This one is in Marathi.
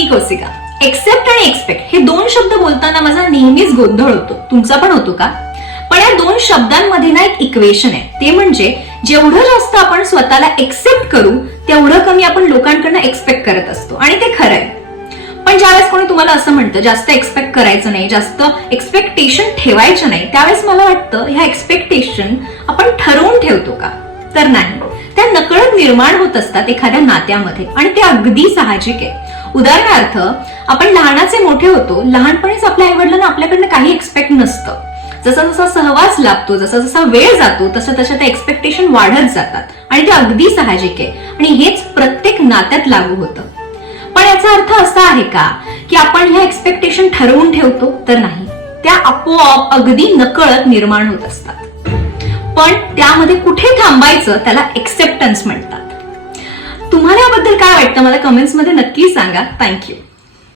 मी कौशिका. एक्सेप्ट आणि एक्सपेक्ट हे दोन शब्द बोलताना माझा नेहमीच गोंधळ होतो. तुमचा पण होतो का? पण या दोन शब्दांमध्ये ना एक इक्वेशन आहे. ते म्हणजे जेवढं जास्त आपण स्वतःला एक्सेप्ट करू तेवढं कमी आपण लोकांकडनं एक्सपेक्ट करत असतो. आणि ते खरं आहे. पण ज्यावेळेस कोणी तुम्हाला असं म्हणतं जास्त एक्सपेक्ट करायचं नाही, जास्त एक्सपेक्टेशन ठेवायचं नाही, त्यावेळेस मला वाटतं ह्या एक्सपेक्टेशन आपण ठरवून ठेवतो का? तर नाही. त्या नकळत निर्माण होत असतात एखाद्या नात्यामध्ये आणि ते अगदी साहजिक आहे. उदाहरणार्थ, आपण लहानाचे मोठे होतो. लहानपणीच आपल्या आईवडिलांना आपल्याकडनं काही एक्सपेक्ट नसतं. जसा जसा सहवास लाभतो, जसा जसा वेळ जातो, तसं तशा त्या एक्सपेक्टेशन वाढत जातात आणि ते अगदी साहजिक आहे. आणि हेच प्रत्येक नात्यात लागू होतं. पण याचा अर्थ असा आहे का की आपण ह्या एक्सपेक्टेशन ठरवून ठेवतो? तर नाही. त्या आपोआप अगदी नकळत निर्माण होत असतात. पण त्यामध्ये कुठे थांबायचं त्याला एक्सेप्टन्स म्हणतात. तुम्हाला याबद्दल काय वाटतं मला कमेंट्स मध्ये नक्की सांगा. थँक्यू.